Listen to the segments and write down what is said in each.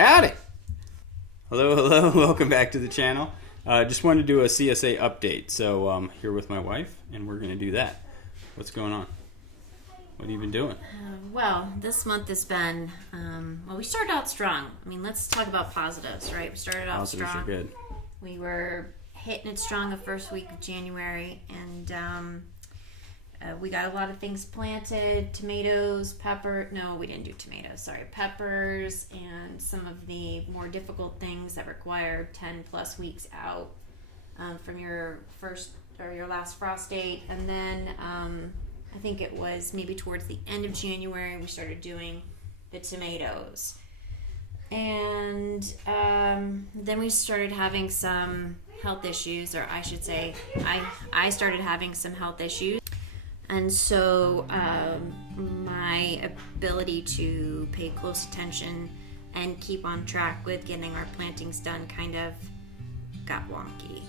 Howdy! Hello, welcome back to the channel. Just wanted to do a CSA update. So I'm here with my wife, and we're going to do that. What's going on? What have you been doing? Well, this month has been, we started out strong. I mean, let's talk about positives, right? We started out Positives strong. are good. We were hitting it strong the first week of January, and we got a lot of things planted. Tomatoes, we didn't do tomatoes, sorry. Peppers, and some of the more difficult things that required 10 plus weeks out from your first or your last frost date. And then I think it was maybe towards the end of January we started doing the tomatoes. And then we started having some health issues, or I should say I started having some health issues. And so my ability to pay close attention and keep on track with getting our plantings done kind of got wonky.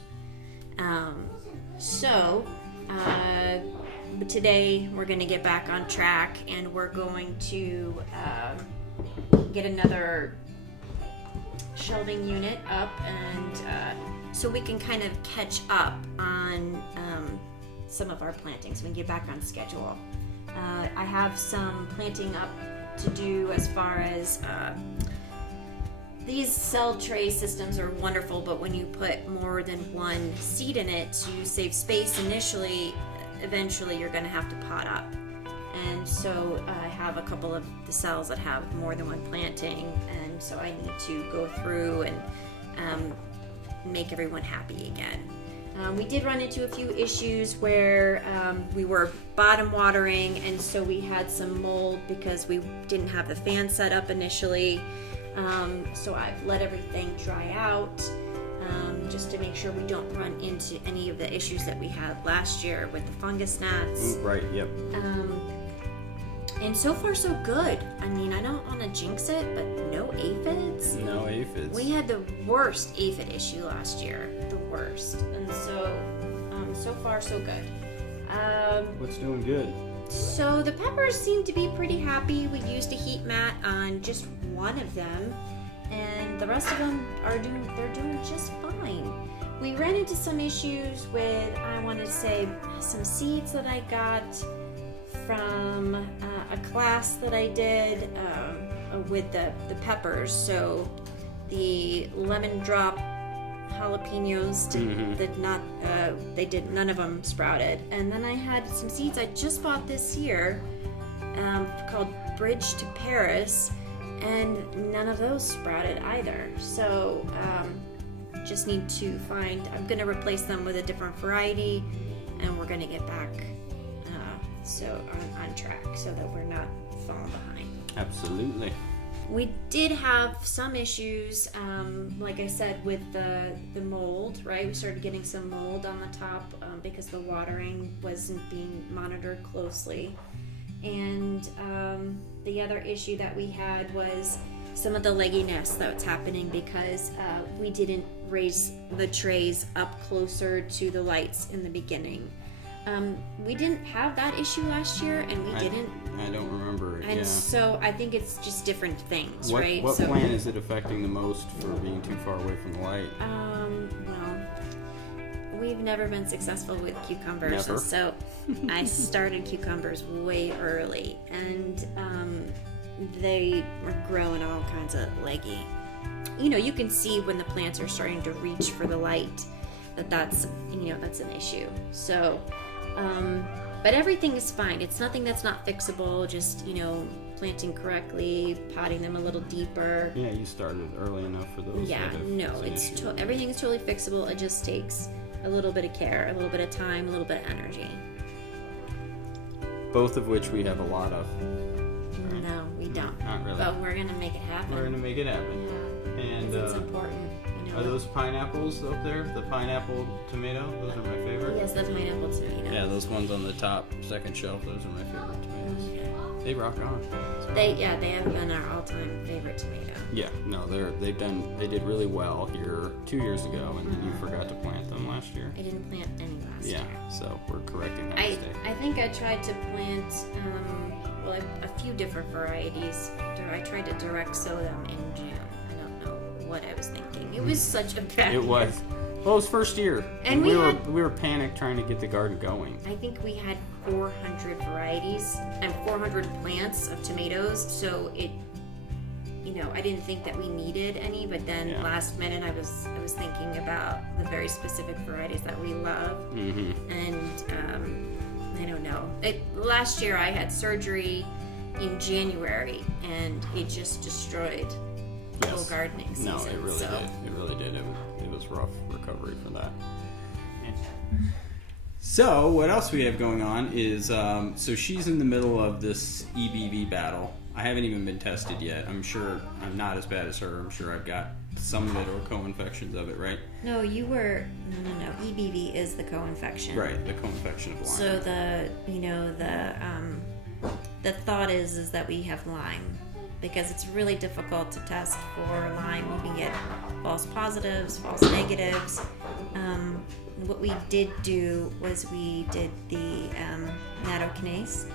But today we're going to get back on track, and we're going to get another shelving unit up, and so we can kind of catch up on some of our plantings. We can get back on schedule. I have some planting up to do as far as these cell tray systems are wonderful, but when you put more than one seed in it to save space initially, eventually you're going to have to pot up. And so I have a couple of the cells that have more than one planting, and so I need to go through and make everyone happy again. We did run into a few issues where we were bottom watering, and so we had some mold because we didn't have the fan set up initially. So I've let everything dry out just to make sure we don't run into any of the issues that we had last year with the fungus gnats. Right, yep. And so far so good. I mean, I don't want to jinx it, but no aphids. No aphids. We had the worst aphid issue last year. The worst. And so, so far so good. What's doing good? So the peppers seem to be pretty happy. We used a heat mat on just one of them, and the rest of them they're doing just fine. We ran into some issues with, I want to say, some seeds that I got from a class that I did with the peppers. So the lemon drop jalapenos none of them sprouted. And then I had some seeds I just bought this year called Bridge to Paris, and none of those sprouted either. So just need to find, I'm going to replace them with a different variety, and we're going to get back on track so that we're not falling behind. Absolutely. We did have some issues, like I said, with the mold, right? We started getting some mold on the top because the watering wasn't being monitored closely. And the other issue that we had was some of the legginess that's happening because we didn't raise the trays up closer to the lights in the beginning. We didn't have that issue last year, and I don't remember it. And so I think it's just different things, right? What plant is it affecting the most for being too far away from the light? Well, we've never been successful with cucumbers. Never. So I started cucumbers way early, and they were growing all kinds of leggy. You can see when the plants are starting to reach for the light that's an issue. So but everything is fine. It's nothing that's not fixable. Just planting correctly, potting them a little deeper. Yeah, you started early enough for those. Yeah, everything is totally fixable. It just takes a little bit of care, a little bit of time, a little bit of energy. Both of which we have a lot of. Right? No, we don't. Not really. But we're gonna make it happen. We're gonna make it happen. Yeah. And it's important. Are those pineapples up there? The pineapple tomato? Those are my favorite. Yes, the pineapple tomato. Yeah, those ones on the top second shelf. Those are my favorite tomatoes. Okay. They rock on. So. They have been our all-time favorite tomato. Yeah, no, they did really well here 2 years ago, and then you forgot to plant them last year. I didn't plant any last year. Yeah, so we're correcting that mistake. I think I tried to plant a few different varieties. I tried to direct sow them in June. I know was such a bad It was. Well, it was first year, And we we were panicked trying to get the garden going. I think we had 400 varieties and 400 plants of tomatoes, so it, I didn't think that we needed any, but then last minute I was thinking about the very specific varieties that we love, and I don't know. Last year I had surgery in January, and it just destroyed the whole gardening season. No, it really did. It really did. It was rough recovery for that. So what else we have going on is, so she's in the middle of this EBV battle. I haven't even been tested yet. I'm sure I'm not as bad as her. I'm sure I've got some of it or co-infections of it, right? No, you were no. EBV is the co-infection. Right, the co-infection of Lyme. So the thought is that we have Lyme, because it's really difficult to test for Lyme. You can get false positives, false negatives. What we did do was we did the nattokinase.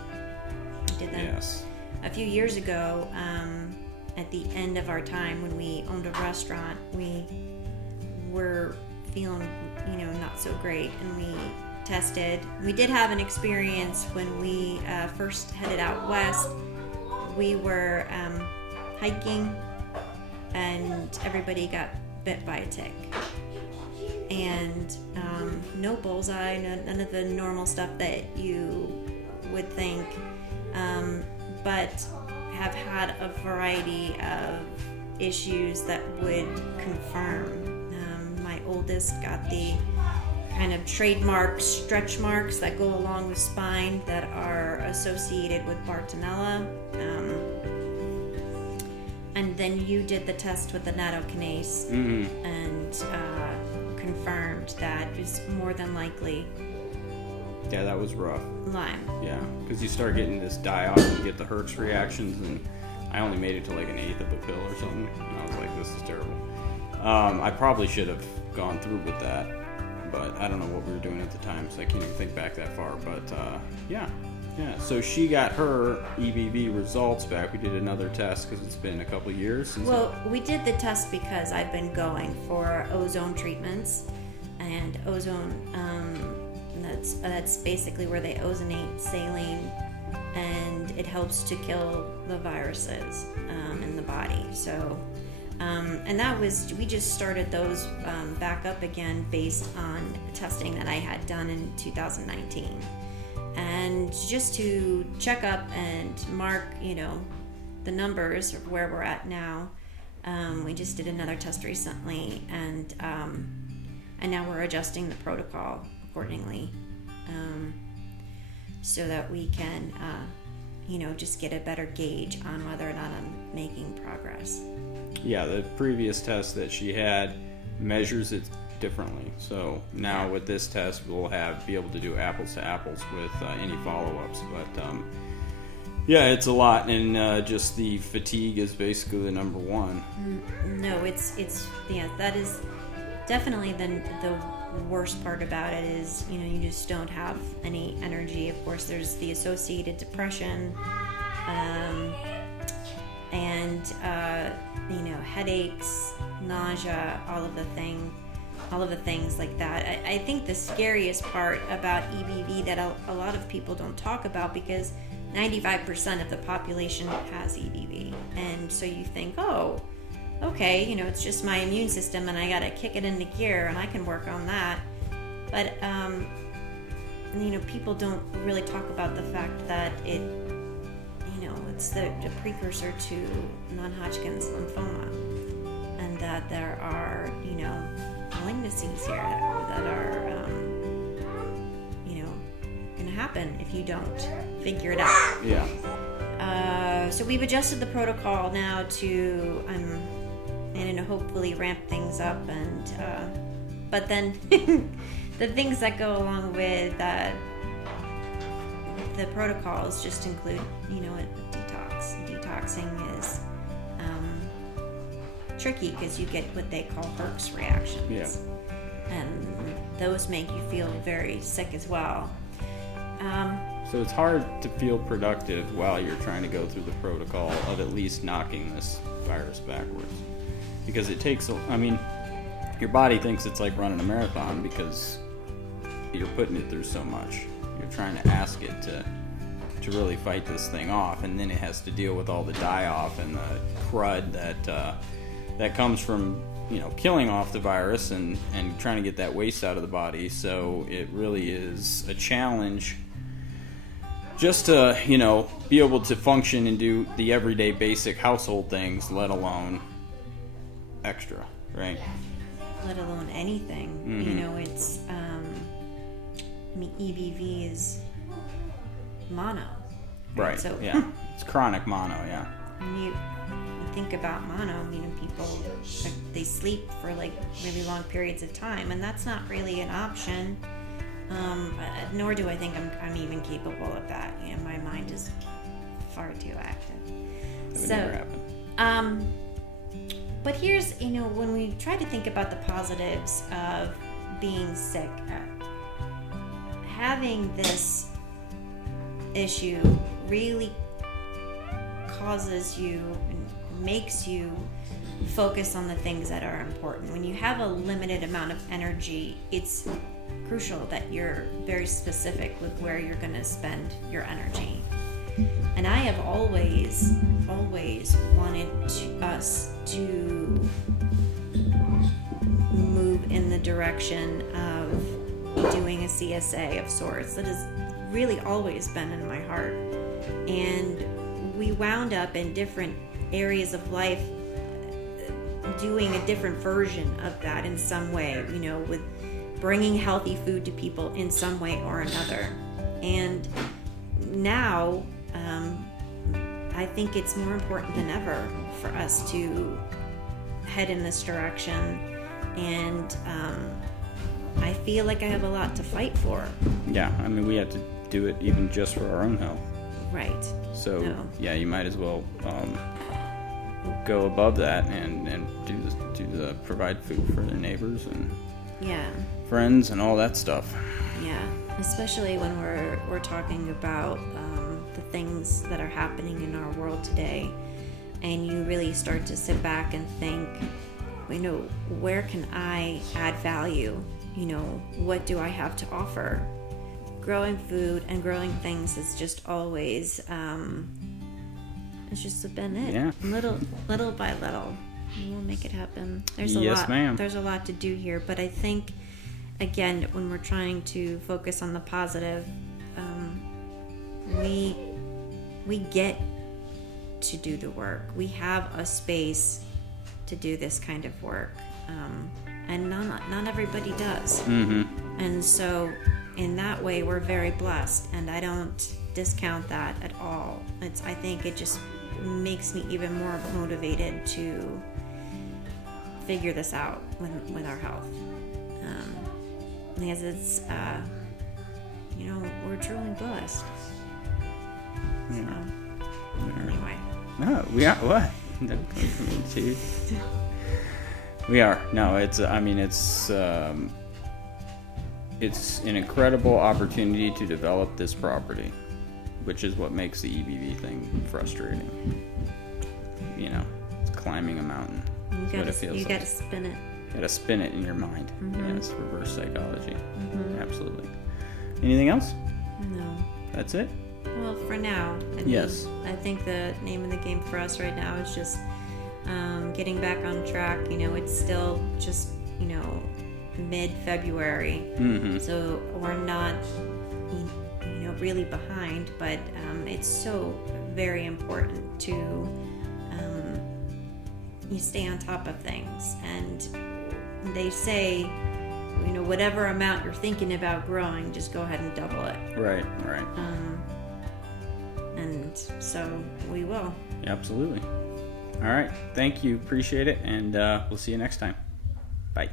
We did that. Yes. A few years ago, at the end of our time when we owned a restaurant, we were feeling, not so great, and we tested. We did have an experience when we first headed out west. We were hiking, and everybody got bit by a tick. And no bullseye, none of the normal stuff that you would think, but have had a variety of issues that would confirm. My oldest got the kind of trademark stretch marks that go along the spine that are associated with Bartonella. And then you did the test with the nattokinase and confirmed that it's more than likely Yeah, that was rough. Lyme. Yeah, because you start getting this die-off and get the Hertz reactions, and I only made it to like an eighth of a pill or something, and I was like, this is terrible. I probably should have gone through with that, but I don't know what we were doing at the time, so I can't even think back that far, but yeah. So she got her EBV results back. We did another test because it's been a couple years since. Well, we did the test because I've been going for ozone treatments, and ozone, that's basically where they ozonate saline, and it helps to kill the viruses in the body. So, and we just started those back up again based on testing that I had done in 2019. And just to check up and mark, the numbers of where we're at now, we just did another test recently, and now we're adjusting the protocol accordingly, so that we can, just get a better gauge on whether or not I'm making progress. Yeah, the previous test that she had measures it differently. So now with this test, we'll be able to do apples to apples with any follow-ups. But yeah, it's a lot, and just the fatigue is basically the number one. No, it's that is definitely the worst part about it is, you just don't have any energy. Of course, there's the associated depression, and headaches, nausea, all of the things like that. I think the scariest part about EBV that a lot of people don't talk about, because 95% of the population has EBV, and so you think, oh, okay, it's just my immune system and I gotta kick it into gear and I can work on that. But people don't really talk about the fact that it's the precursor to non-Hodgkin's lymphoma, and that there are malignancies here that are gonna happen if you don't figure it out. Yeah. So we've adjusted the protocol now to and hopefully ramp things up, and but then the things that go along with the protocols just include a detox. Detoxing is tricky because you get what they call Hertz reactions. Yeah. And those make you feel very sick as well. So it's hard to feel productive while you're trying to go through the protocol of at least knocking this virus backwards, because it takes your body thinks it's like running a marathon because you're putting it through so much. You're trying to ask it to really fight this thing off, and then it has to deal with all the die-off and the crud that comes from, you know, killing off the virus and trying to get that waste out of the body. So it really is a challenge just to, you know, be able to function and do the everyday basic household things, let alone extra, right? Let alone anything. Mm-hmm. You know, it's I mean, EBV is mono. Right. So yeah, it's chronic mono. Yeah. when you think about mono, you know, people, they sleep for like really long periods of time, and that's not really an option. Nor do I think I'm even capable of that. You know, my mind is far too active. That would never happen. But here's, you know, when we try to think about the positives of being sick, having this issue really causes you and makes you focus on the things that are important. When you have a limited amount of energy, it's crucial that you're very specific with where you're going to spend your energy. And I have always wanted us to move in the direction of doing a CSA of sorts. That has really always been in my heart. And we wound up in different areas of life doing a different version of that in some way, you know, with bringing healthy food to people in some way or another. And now, I think it's more important than ever for us to head in this direction. And I feel like I have a lot to fight for. Yeah, I mean, we have to do it even just for our own health. Right. So, No. yeah, you might as well go above that and do the provide food for their neighbors and Yeah. friends and all that stuff. Yeah. Especially when we're talking about the things that are happening in our world today, and you really start to sit back and think, you know, where can I add value? You know, what do I have to offer? Growing food and growing things is just always, it's just been it. Yeah. Little by little, we'll make it happen. There's Yes, ma'am. There's a lot to do here, but I think, again, when we're trying to focus on the positive, we get to do the work. We have a space to do this kind of work, and not everybody does. Mm-hmm. And so, in that way, we're very blessed, and I don't discount that at all. I think it just makes me even more motivated to figure this out with our health, because it's you know, we're truly blessed. Yeah. So, anyway. No, we are what? We are. No, it's. I mean, it's an incredible opportunity to develop this property, which is what makes the EBV thing frustrating. You know, it's climbing a mountain. That's what it feels You like. gotta spin it. You gotta spin it in your mind. Mm-hmm. Yeah, it's reverse psychology. Mm-hmm. Absolutely. Anything else? No. That's it? Well, for now. I mean, Yes. I think the name of the game for us right now is just getting back on track. You know, it's still just, you know, mid-February. Mm-hmm. So we're not, you know, really behind, but it's so very important to you stay on top of things. And they say, you know, whatever amount you're thinking about growing, just go ahead and double it. Right. And so we will. Absolutely. All right. Thank you. Appreciate it. And we'll see you next time. Bye.